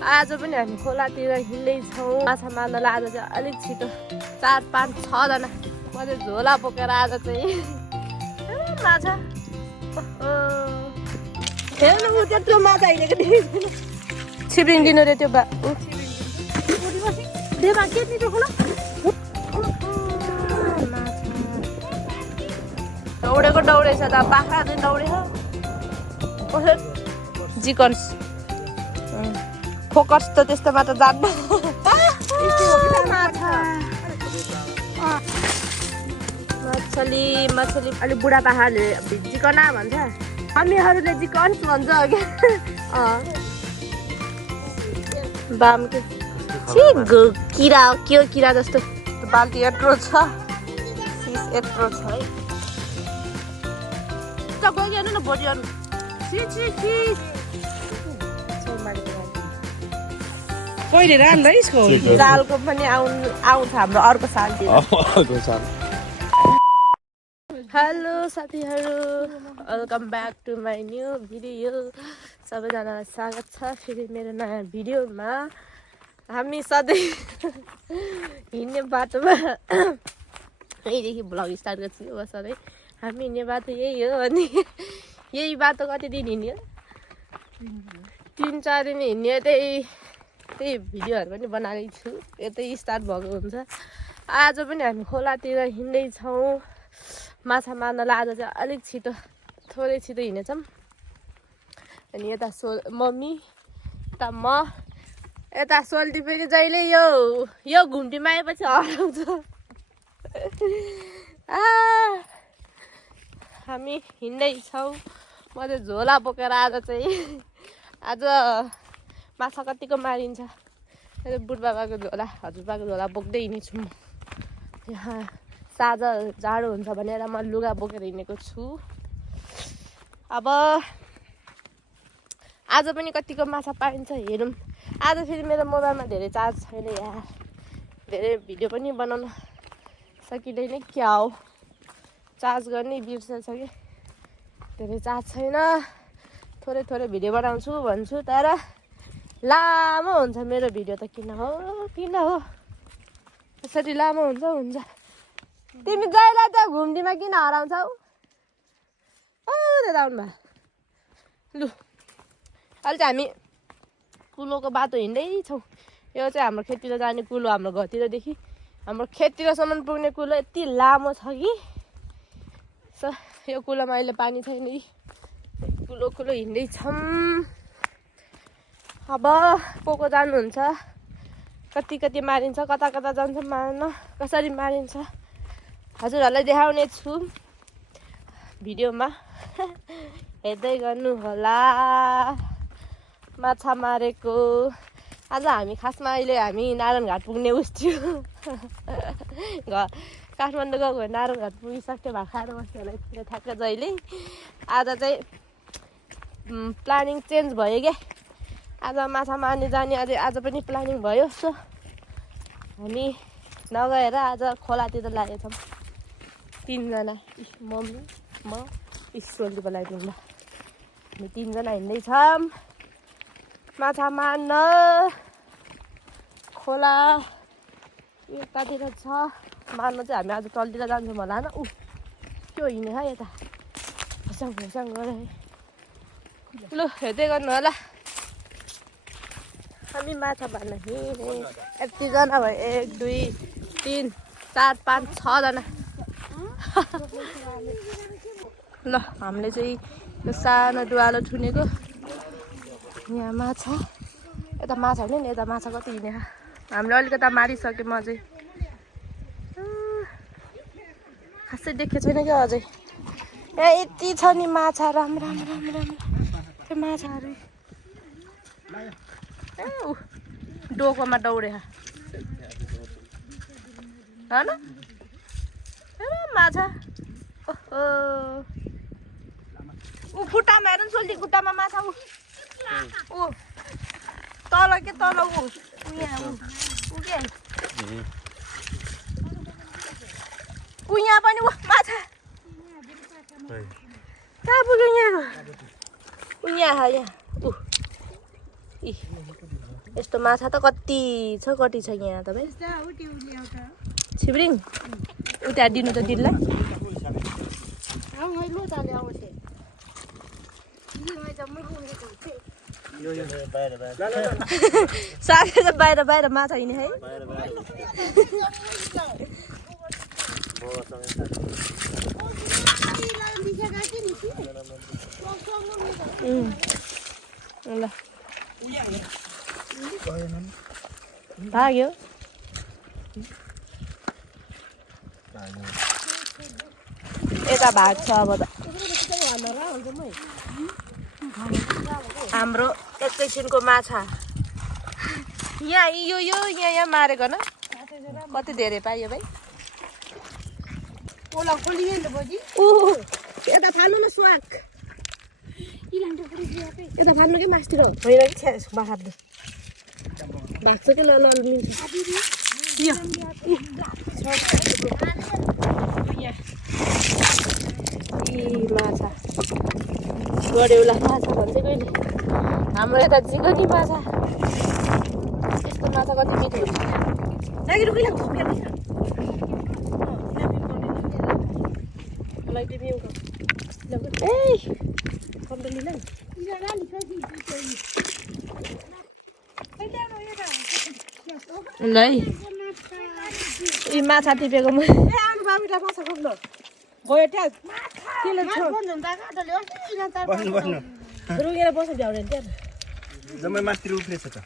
आज पनि हामी खोलातिर हिँड्दैछौँ माछा मार्नलाई। आज चाहिँ अलिक छिटो 4, 5, 6 जना म चाहिँ झोला बोकेर आज चाहिँ माछा हेर्नु त्यत्रो माछा हिँडेको देखेको छिप्रिङ रे त्यो दौडेको दौडेछ त बाख्रा चाहिँ दौडेछ जिकन्स फोकस त त्यस्तोमा त जान्न मछली अलि बुढापाकाले जिकना भन्छ हामीहरूले जिकन्स भन्छ क्या बाम के किरा के हो किरा जस्तो बाल्टी यत्रो छ फिस यत्रो छ है त गइहाल्नु न भोलि अरू कहिले रान्दै यसको जालको पनि आउँछ हाम्रो अर्को सालतिर हेलो साथीहरू welcome back to my new video सबैजनालाई स्वागत छ फेरि मेरो नयाँ भिडियोमा हामी सधैँ हिँड्ने बाटोमा यहीँदेखि भ्लग स्टार्ट गर्छु अब सधैँ हामी हिँड्ने बाटो यही हो अनि यही बाटो कति दिन हिँड्यो 3-4 दिन हिँड्यो त्यही भिडियोहरू पनि बनाएको छु यतै स्टार्ट भएको हुन्छ आज पनि हामी खोलातिर हिँड्दैछौँ माछा मार्नलाई। आज चाहिँ अलिक छिटो थोरै छिटो हिँडेछौँ अनि यता मम्मी यता म यता सोल्टी पनि जहिले यो घुम्टीमा आएपछि हराउँछ हामी हिँड्दैछौँ म चाहिँ झोला बोकेर आज माछा कतिको मारिन्छ बुढबाबाको झोला हजुरबाको झोला बोक्दै हिँड्छु म यहाँ साँझ जाडो हुन्छ भनेर म लुगा बोकेर हिँडेको छु। अब आज पनि कतिको माछा पाइन्छ हेरौँ। आज फेरि मेरो मोबाइलमा धेरै चार्ज छैन यार धेरै भिडियो पनि बनाउन सकिँदैन क्या हो चार्ज गर्ने बिर्सेछ कि धेरै चार्ज छैन थोरै भिडियो बनाउँछु भन्छु तर लामो हुन्छ मेरो भिडियो त किन हो यसरी लामो हुन्छ तिमी जहिले त घुम्तीमा किन हराउँछौ त्यता आउनु भयो लु अहिले चाहिँ हामी कुलोको बाटो हिँड्दैछौँ यो चाहिँ हाम्रो खेततिर जाने कुलो हाम्रो घरतिरदेखि हाम्रो खेततिरसम्म पुग्ने कुलो यति लामो छ कि यो कुलोमा अहिले पानी छैन कुलो हिँड्दैछौँ। अब को जानुहुन्छ कति मारिन्छ कता जान्छ मार्न कसरी मारिन्छ हजुरहरूलाई देखाउने छु भिडियोमा हेर्दै गर्नु होला माछा मारेको। आज हामी खासमा अहिले हामी नारायणघाट पुग्ने उस थियो काठमाडौँ गएको भए नारायणघाट पुगिसक्थ्यो भए खाएर बस्थ्यो होला यति ठ्याक्क जहिले आज चाहिँ प्लानिङ चेन्ज भयो क्या आज माछा मार्ने जाने आज पनि प्लानिङ भयो सो हामी नगएर आज खोलातिर लागेछौँ 3 जना मम्मी म सोल्टीको लागि हामी 3 जना हिँड्दैछौँ माछा मार्न खोला यतातिर छ मार्न चाहिँ हामी आज तलतिर जान्छौँ होला न त्यो हिँड्ने है यता भुसाङ गरे लु हेर्दै गर्नु होला हामी माछा मार्न हिँडे यतिजना भयो 1 2 3 4 5 6 जना ल हामीले चाहिँ यो सानो दुवालो थुनेको यहाँ माछा यता माछा हुने नि यता माछा कति हिँडेर हामीले अलिकता मारिसक्यो म चाहिँ खासै देखेको छैन क्या अझै ए यति छ नि माछा राम्रो त्यो माछाहरू डोकोमा दौडे होइन माछा खुट्टामा हेर्नु सोल्टी खुट्टामा माछा तल के तल यहाँ पनि माछा कहाँ पुग्यो यहाँ यहाँ यस्तो माछा त कति छ यहाँ तपाईँ छिब्रिङ उता दिनु त दिल्ला साथै त बाहिर माछा हिँड्ने है ल भाग्यो यता भाग्छ अब त हाम्रो एकैछिनको माछा यहाँ यहाँ मारेको न कति धेरै पाइयो भाइ यता फाल्नु न स्वाक यता फाल्नु के मास्तिर होइन कि छ्या बाख्राले भाग्छ कि ल माछा गडेउला माछा भन्छ कहिले हाम्रो यता चिकनी माछा यस्तो माछा कति मिठो हुन्छ ल यी माछा टिपेको म रुगेर बस्नु भ्याउँदैन त्यहाँ जम्मै मास्तिर उफ्रेछ त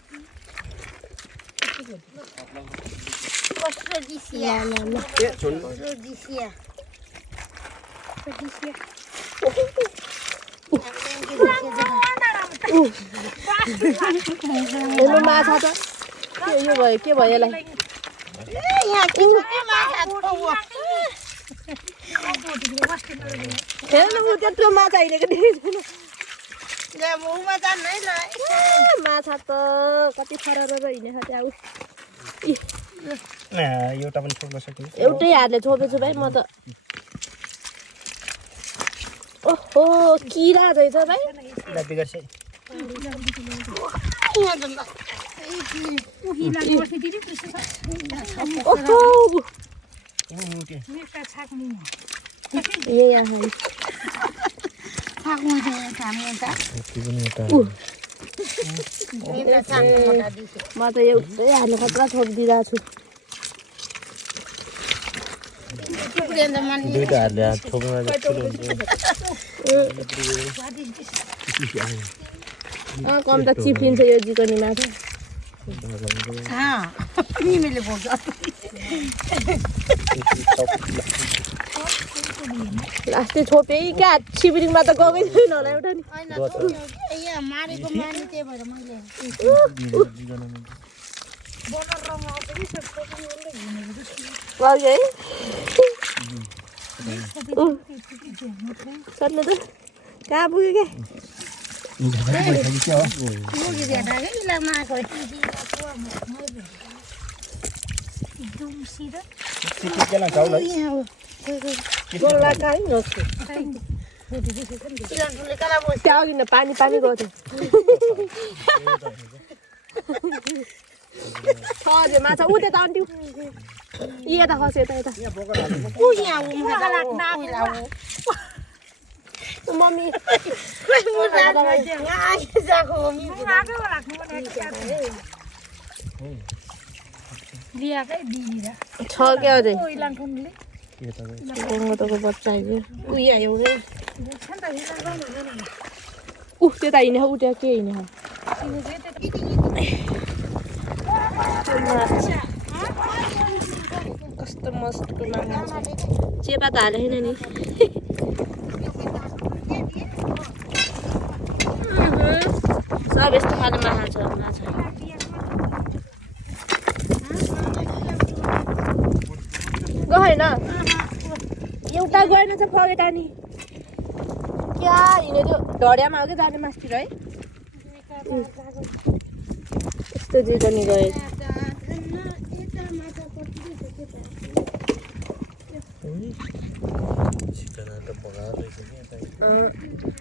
माछा त यो भयो के भयो यसलाई त्यत्रो माछा हिँडेको देखेको माछा त कति फरक हिँडेको त्यहाँ एउटा पनि छोप्न सकिन्छ एउटै हातले छोपेछु भाइ म त ओहो किरा रहेछ भाइ म त एउटै हाल्नु खतरा छोपिदिरहेको छु दुईटा हातले छोप्नु कम त चिप्लिन्छ यो चिकनी माछा लास्टै छोपे क्या छिबिरिङमा त गएकै छैन होला एउटा नि है सर्नु त कहाँ पुग्यो क्या अघि पानी गयो त हजुर माछा उ त्यता आन्टी यता खस यता मम्मी छ क्या अझै गङ्गोतको बच्चा त्यता हिँडे उ त्यहाँ के हिँडे कस्तो मस्तको माछा चेपा त हालेन नि सब यस्तो खाले माछा छ गएन एउटा गएन चाहिँ फगेटा नि क्या हिँड्यो त्यो ढडियामा हो कि जाने मास्तिर है यस्तो जिर्गनी गयो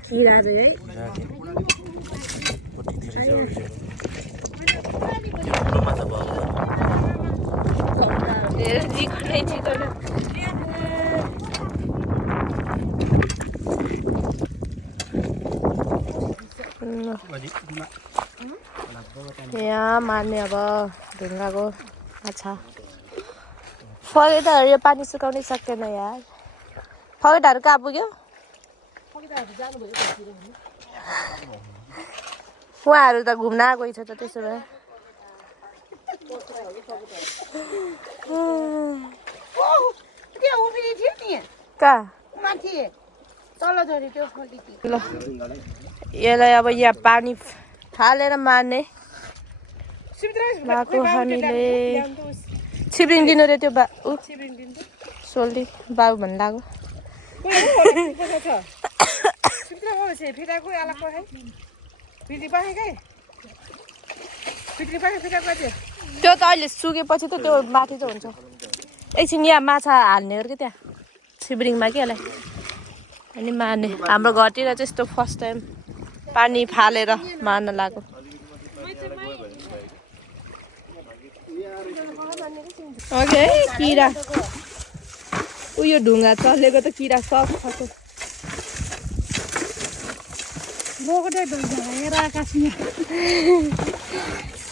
किरा रे है यहाँ मार्ने अब ढुङ्गाको माछा फगेटाहरू यो पानी सुकाउनै सक्दैन यार फगेटाहरू कहाँ पुग्यो उहाँहरू त घुम्न आएको छ त त्यसो भए कहाँ ल यसलाई अब यहाँ पानी हालेर मार्ने भएको हामीले छिप्रिङ दिनु रे त्यो सोल्टी बाबु भन्नु लाग्यो त्यो त अहिले सुकेपछि त त्यो माथि चाहिँ हुन्छ एकछिन यहाँ माछा हाल्ने हो कि त्यहाँ छिप्रिङमा के यसलाई अनि मार्ने हाम्रो घरतिर चाहिँ यस्तो फर्स्ट टाइम पानी फालेर मार्न लाग्यो ओके किरा उयो ढुङ्गा चलेको त किरा सब खस्यो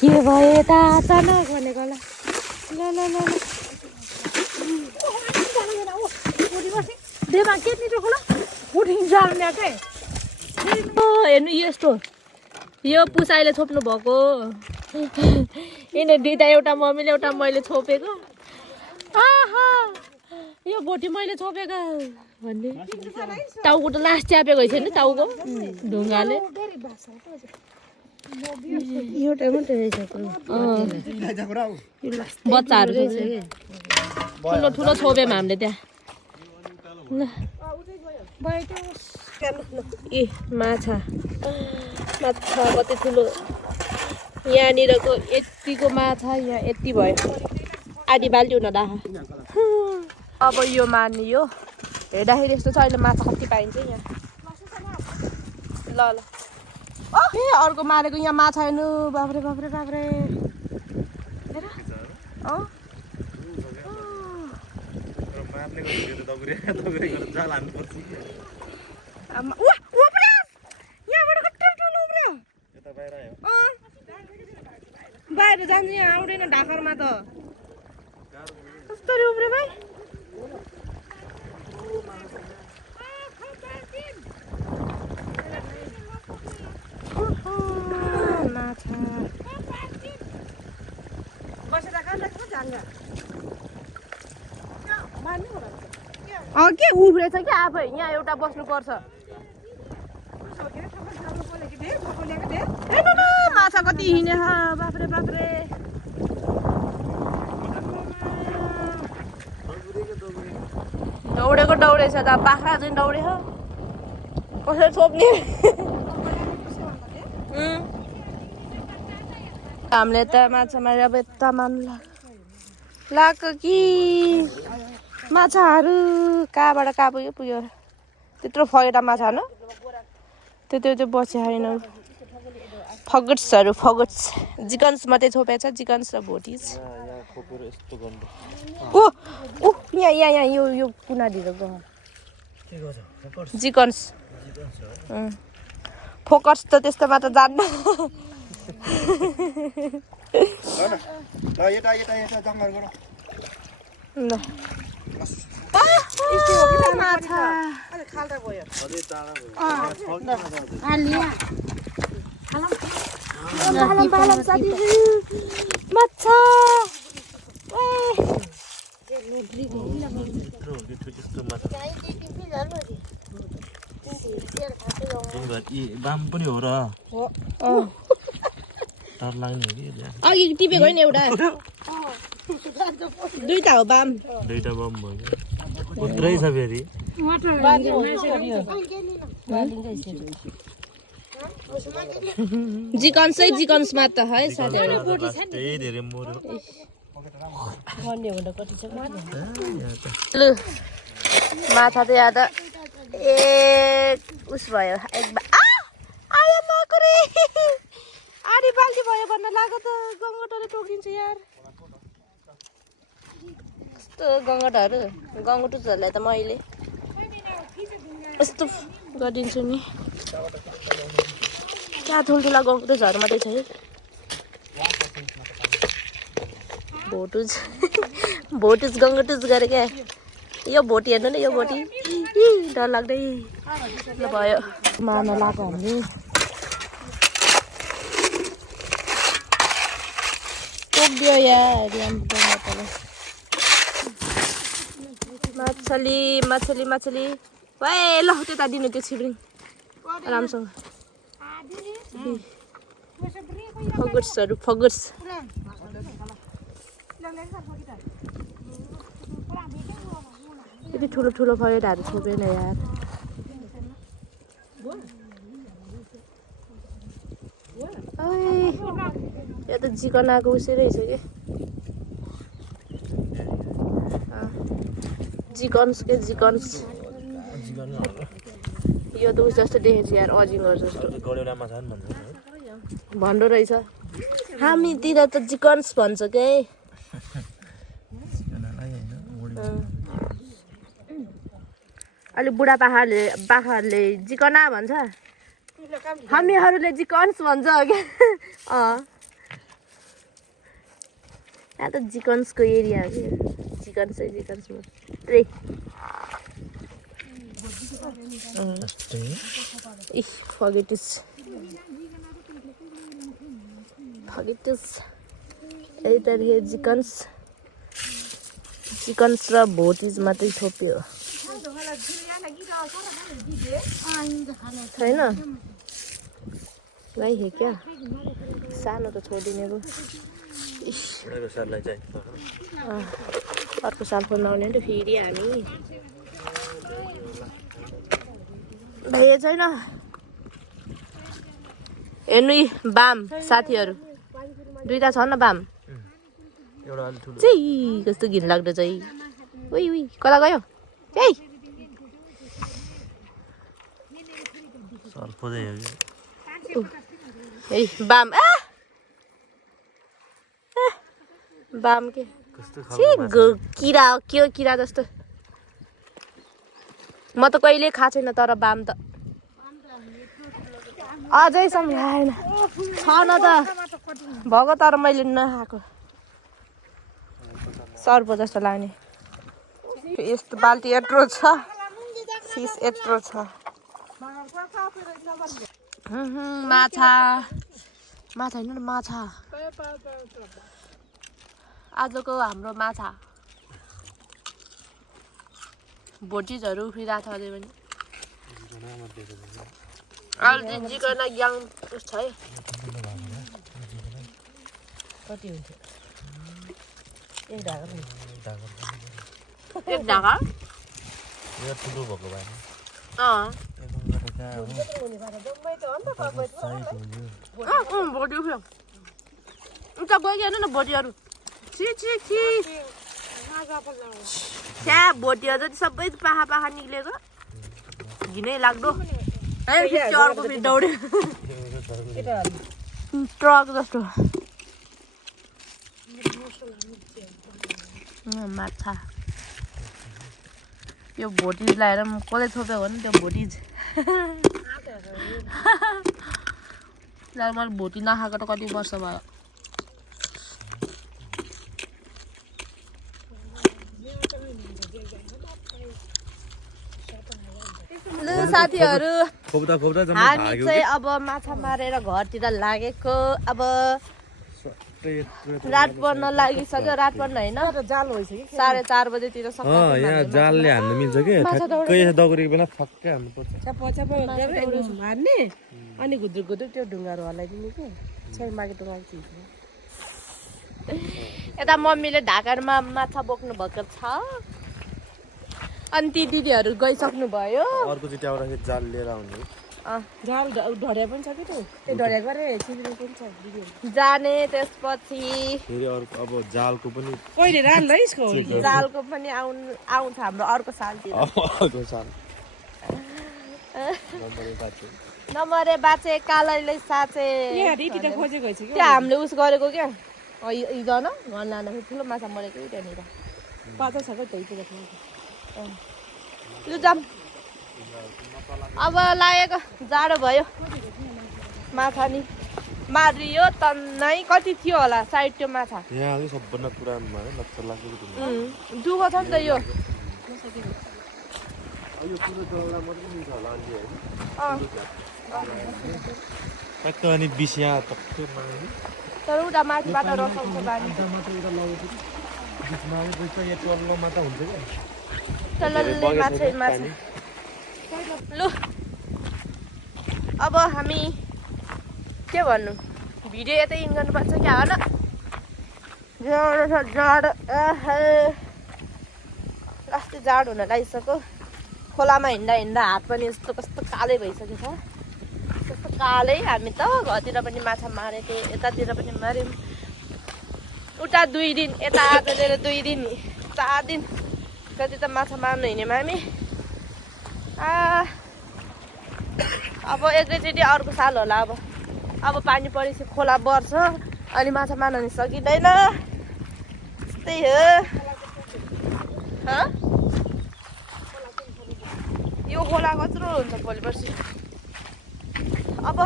के भयो यता अचानक भनेको ल हेर्नु यस्तो यो पुसाइले छोप्नु भएको यिनीहरू दुईटा एउटा मम्मीले एउटा मैले छोपेको आहा यो बोटी मैले छोपेको भन्ने टाउको त लास्ट च्यापेको छैन टाउको ढुङ्गाले बच्चाहरू ठुलो ठुलो छोप्यौँ हामीले त्यहाँ ए माछा माछा कति ठुलो यहाँनिरको यतिको माछा यहाँ यति भयो आधी बाल्टी हुन दाखा अब यो मार्ने यो हेर्दाखेरि यस्तो छ अहिले माछा कति पाइन्छ यहाँ ल ल ए अर्को मारेको यहाँ माछा हेर्नु बाफ्रे बाफ्रे बाफ्रे बाहिर जान्छ यहाँ आउँदैन ढाकरमा त कस्तो उब्रे भाइ के उब्रेछ क्या आफै यहाँ एउटा बस्नुपर्छ माछा कति हिँडे बाफ्रे बाफ्रे दौडेको दौडेछ त बाख्रा चाहिँ दौडे हो कसरी छोप्ने हामीले त माछा मारेर अब यता मार्नु लाग्यो कि माछाहरू कहाँबाट कहाँ पुग्यो पुग्यो त्यत्रो फगेटा माछा हो त्यो त्यो त्यो बस्यो होइन फगट्सहरू फगट्स जिकन्स मात्रै छोपेको छ जिकन्स र भोटिज ओ ओ यहाँ यहाँ यहाँ यो यो कुनातिर गयो जिकन्स फोकट्स त त्यस्तोमा त जान्न माछा बाम पनि हो र डर लाग्ने हो कि अघि टिपेको होइन एउटा दुईटा हो बाम दुईटा बम भयो उद्रै छ फेरि जिकन्सै जिकन्समा त है साथीहरू त्यही धेरै मर्यो लु माछा त यहाँ त उस भयो आयो माकुरी आधी बाल्टी भयो भन्न लाग्यो त गङ्गटोले टोकिन्छ यार यस्तो गङ्गटहरू गङ्गटुजहरूलाई त मैले यस्तो गरिदिन्छु नि कहाँ ठुल्ठुला गङ्कुटुजहरू मात्रै छ है भोटुज भोटुज गङ्कुटुज गरे क्या यो भोटी हेर्नु न यो भोटी डर लाग्दै यो भयो मार्न लगाएको हामी टोकियो यार माछली माछली माछली वाइ ल त्यता दिनु त्यो छिब्रिङ राम्रोसँग फगुट्सहरू फगुट्स यति ठुलो ठुलो फगेटाहरू छोपेन यार यो त चिकन आएको उसी रहेछ कि चिकन्स के चिकन्स यो त उस जस्तो देखेको यार अजिङ्गर जस्तो भन्दो रहेछ हामीतिर त चिकन्स भन्छ के अलिक बुढापाकाहरूले चिकना भन्छ हामीहरूले चिकन्स भन्छ क्या यहाँ त चिकन्सको एरिया हो कि चिकन्स मात्रै फगेटिस यता चिकन्स र भोटिज मात्रै छोप्यो छैन भाइ हे क्या सानो त छोडिदिने पो अर्को साल बनाउने नि त फेरि हामी भाइ छैन हेर्नु बाम साथीहरू दुईटा छ न बाम चाहिँ कस्तो घिनलाग्दो चाहिँ उही उही कता गयो त्यही ए बाम बाम के किरा हो के किरा जस्तो म त कहिले खाएको छैन तर बाम त अझै सम्झाएन छ न त भएको तर मैले नखाएको सर्प जस्तो लाग्ने यस्तो बाल्टी यत्रो छ फिस यत्रो छ माछा माछा होइन माछा आजको हाम्रो माछा भोटिजहरू उफ्रिरहेको छ अझै पनि अहिले चिकन ग्याङ छ है कति हुन्छ एक ढाका ठुलो भएको भएन भोटी उफ्रियो उता गइहाल्नु न भोटीहरू त्यहाँ भोटीहरू जति सबै पाखा निक्लेको घिनै लाग्दो अर्को फेरि दौड्यो ट्रक जस्तो माछा यो भोटिज लगाएर कसले छोप्यो भने त्यो भोटिज मैले भोटी नखाएको त कति वर्ष भयो साथीहरू हामी चाहिँ अब माछा मारेर घरतिर लागेको अब रात पर्न लागिसक्यो रात पर्न होइन 4:30 बजेतिर यहाँ जालले हान्न मिल्छ कि ठ्याक्कै दगुरेको बेला ठक्कै हान्नु पर्छ मार्ने अनि घुद्रुक त्यो ढुङ्गाहरू हल्लाइदिने कि छेमागे ढुङ्गाको यता मम्मीले ढाकामा माछा बोक्नु भएको छ अनि ती दिदीहरू गइसक्नु भयो अर्को चाहिँ त्यहाँबाट जाल लिएर आउने जाल ढडिया पनि छ कि त्यो ढडिया गरे चिल्ड्रेन पनि छ जाने त्यसपछि फेरि अर्को अब जालको पनि कहिले रान्दै यसको जालको पनि आउँछ हाम्रो अर्को सालतिर अर्को साल नमरे बाचे कालैले साचे त्यो हामीले उस गरेको क्या हिजो न घर लाँदाखेरि ठुलो माछा मरेको त्यहाँनिर लु जाम अब लागेको जाडो भयो माछा नि मारियो तन्नै कति थियो होला सायद त्यो माछा यहाँ चाहिँ सबभन्दा पुरानो भयो लक्ष्य लाग्यो दुःख छ नि त यो यो पुरो जग्गा मात्रै मिल्छ होला अलि होइन अँ ट्याक्क अनि बिस यहाँ टक्कै माग्यो तर उता माथिबाट रसाउँछ बानी मात्रै उता लगाउँछ बिचमा यहाँ चल्लोमा त हुन्छ क्या तलल्ले माछा लु अब हामी के भन्नु भिडियो यतै इन गर्नुपर्छ क्या होइन जाड अस्ति जाड हुन लागिसक्यो खोलामा हिँड्दा हिँड्दा हात पनि यस्तो कस्तो कालै भइसकेको छ कस्तो कालै हामी त घरतिर पनि माछा मारेको यतातिर पनि माऱ्यौँ उता 2 दिन यता आज लिएर 2 दिन 4 दिन कति त माछा मार्नु हिँड्यौँ हामी अब एकैचोटि अर्को साल होला अब पानी परेपछि खोला बढ्छ अनि माछा मार्न नि सकिँदैन त्यस्तै हो यो खोला कत्रो हुन्छ भोलि पर्सि अब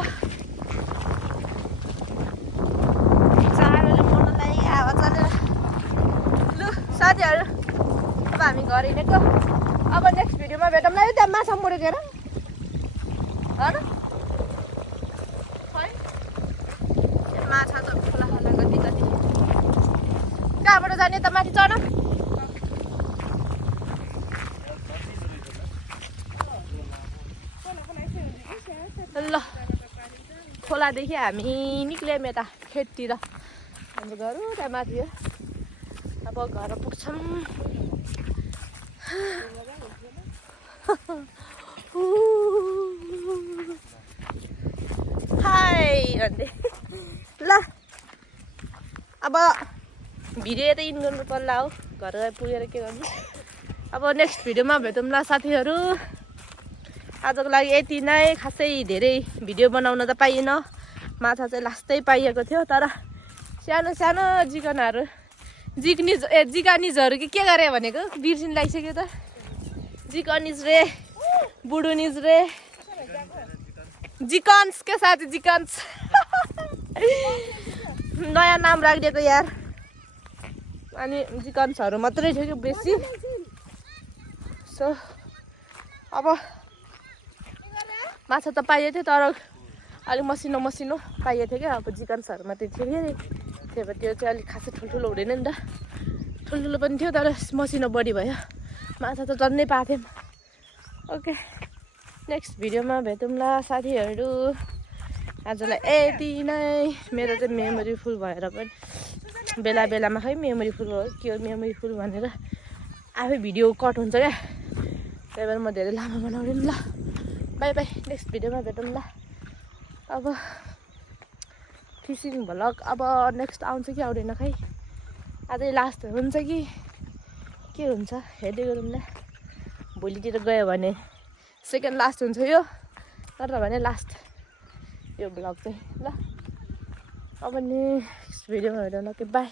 चारोले मर्नलाई हावा चलेर लु साथीहरू अब हामी घर हिँडेको अब नेक्स्ट भिडियोमा भेटौँ न त्यहाँ माछा मरेको हेर होइन माछा त खोला खोला कति कहाँबाट जाने त माथि चढ ल खोलादेखि हामी निक्ल्यौँ यता खेततिर हाम्रो घर त्यहाँ माथि हो अब घर पुग्छौँ हाई भन्दै ल अब भिडियो यतै इन गर्नु पर्ला हो घर पुगेर के गर्नु अब नेक्स्ट भिडियोमा भेटौँ ल साथीहरू आजको लागि यति नै खासै धेरै भिडियो बनाउन त पाइएन माछा चाहिँ लास्टै पाइएको थियो तर सानो सानो जिकानिजहरू के गरे भनेको बिर्सिन लागिसक्यो त जिकनिज रे बुढुनिज रे जिकन्स के साथी जिकन्स नयाँ नाम राखिदिएको यार अनि जिकन्सहरू मात्रै थियो कि बेसी सो अब माछा त पाइएको थियो तर अलिक मसिनो पाइएको थियो क्या अब जिकन्सहरू मात्रै थियो कि त्यही भएर त्यो चाहिँ अलिक खासै ठुल्ठुलो हुँदैन नि त ठुल्ठुलो पनि थियो तर मसिनो बढी भयो माछा त जन्नै पाएको थियौँ ओके नेक्स्ट भिडियोमा भेटौँ ल साथीहरू आजलाई यति नै मेरो चाहिँ मेमोरी फुल भएर पनि बेला बेलामा खै मेमोरी फुल हो के हो मेमोरी फुल भनेर आफै भिडियो कट हुन्छ क्या त्यही भएर म धेरै लामो बनाउने ल बाई बाई नेक्स्ट भिडियोमा भेटौँ ल अब फिसिङ भ्लग अब नेक्स्ट आउँछ कि आउँदैन खै अझै लास्ट हुन्छ कि के हुन्छ हेर्दै गरौँ ल भोलितिर गयो भने सेकेन्ड लास्ट हुन्छ यो तर भने लास्ट यो भ्लग चाहिँ ल अब नेक्स्ट भिडियोमा हेर्नु ल बाई